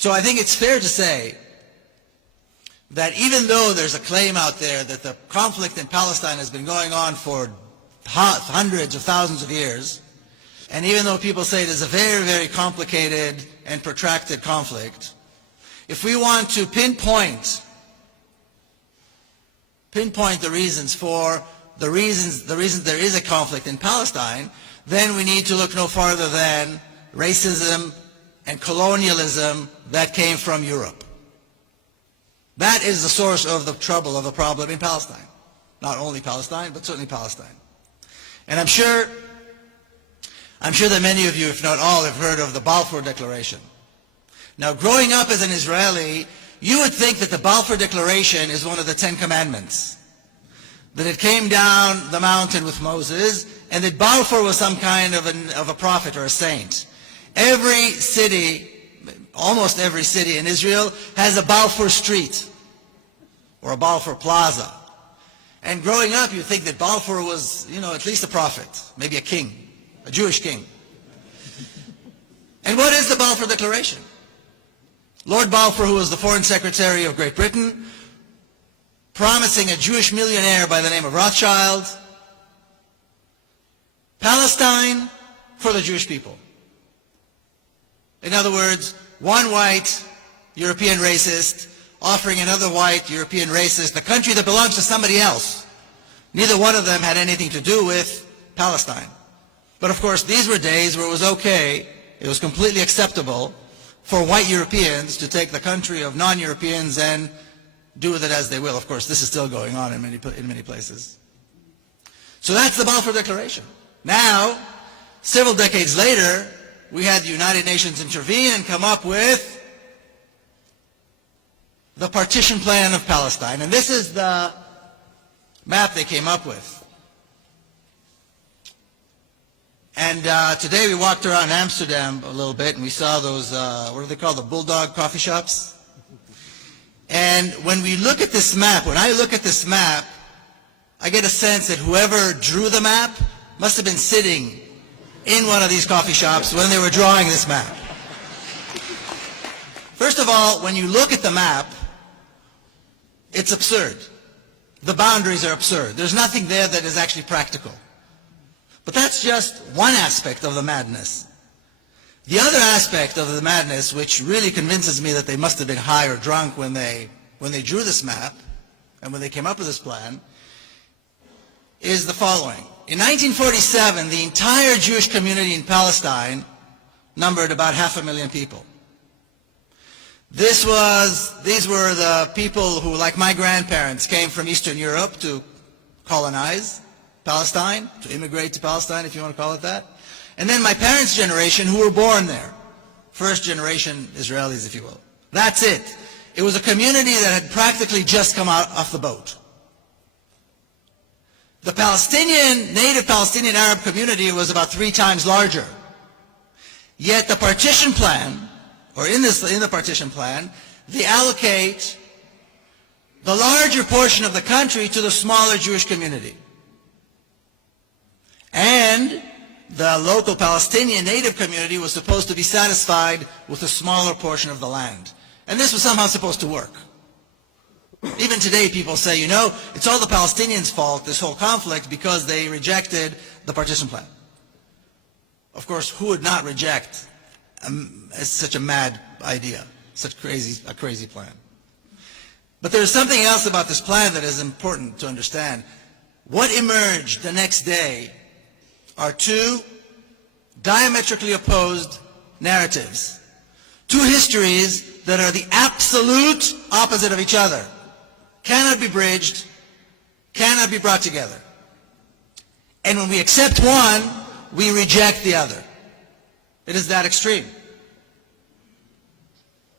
So I think it's fair to say that even though there's a claim out there that the conflict in Palestine has been going on for hundreds of thousands of years, and even though people say it is a very, very complicated and protracted conflict, if we want to pinpoint the reasons there is a conflict in Palestine, then we need to look no farther than racism and colonialism that came from Europe. That is the source of the trouble, of the problem in Palestine. Not only Palestine, but certainly Palestine. And I'm sure that many of you, if not all, have heard of the Balfour Declaration. Now, growing up as an Israeli, you would think that the Balfour Declaration is one of the Ten Commandments. That it came down the mountain with Moses, and that Balfour was some kind of a prophet or a saint. Every city, almost every city in Israel, has a Balfour Street or a Balfour Plaza. And growing up, you think that Balfour was, at least a prophet, maybe a king, a Jewish king. And what is the Balfour Declaration? Lord Balfour, who was the Foreign Secretary of Great Britain, promising a Jewish millionaire by the name of Rothschild, Palestine for the Jewish people. In other words, one white European racist offering another white European racist the country that belongs to somebody else. Neither one of them had anything to do with Palestine. But of course, these were days where it was okay, it was completely acceptable for white Europeans to take the country of non-Europeans and do with it as they will. Of course, this is still going on in many places. So that's the Balfour Declaration. Now, several decades later, we had the United Nations intervene and come up with the partition plan of Palestine. And this is the map they came up with. And today we walked around Amsterdam a little bit and we saw those, what are they called, the bulldog coffee shops? And when we look at this map, when I look at this map, I get a sense that whoever drew the map must have been sitting in one of these coffee shops when they were drawing this map. First of all, when you look at the map, it's absurd. The boundaries are absurd. There's nothing there that is actually practical. But that's just one aspect of the madness. The other aspect of the madness, which really convinces me that they must have been high or drunk when they drew this map and when they came up with this plan, is the following. In 1947, the entire Jewish community in Palestine numbered about 500,000 people. These were the people who, like my grandparents, came from Eastern Europe to colonize Palestine, to immigrate to Palestine, if you want to call it that. And then my parents' generation, who were born there. First generation Israelis, if you will. That's it. It was a community that had practically just come out off the boat. The native Palestinian Arab community was about 3 times larger. Yet the partition plan, or in the partition plan, they allocate the larger portion of the country to the smaller Jewish community. And the local Palestinian native community was supposed to be satisfied with a smaller portion of the land. And this was somehow supposed to work. Even today people say, it's all the Palestinians' fault, this whole conflict, because they rejected the partition plan. Of course, who would not reject such a mad idea, such a crazy plan? But there's something else about this plan that is important to understand. What emerged the next day are 2 diametrically opposed narratives. 2 histories that are the absolute opposite of each other. Cannot be bridged, cannot be brought together. And when we accept one, we reject the other. It is that extreme.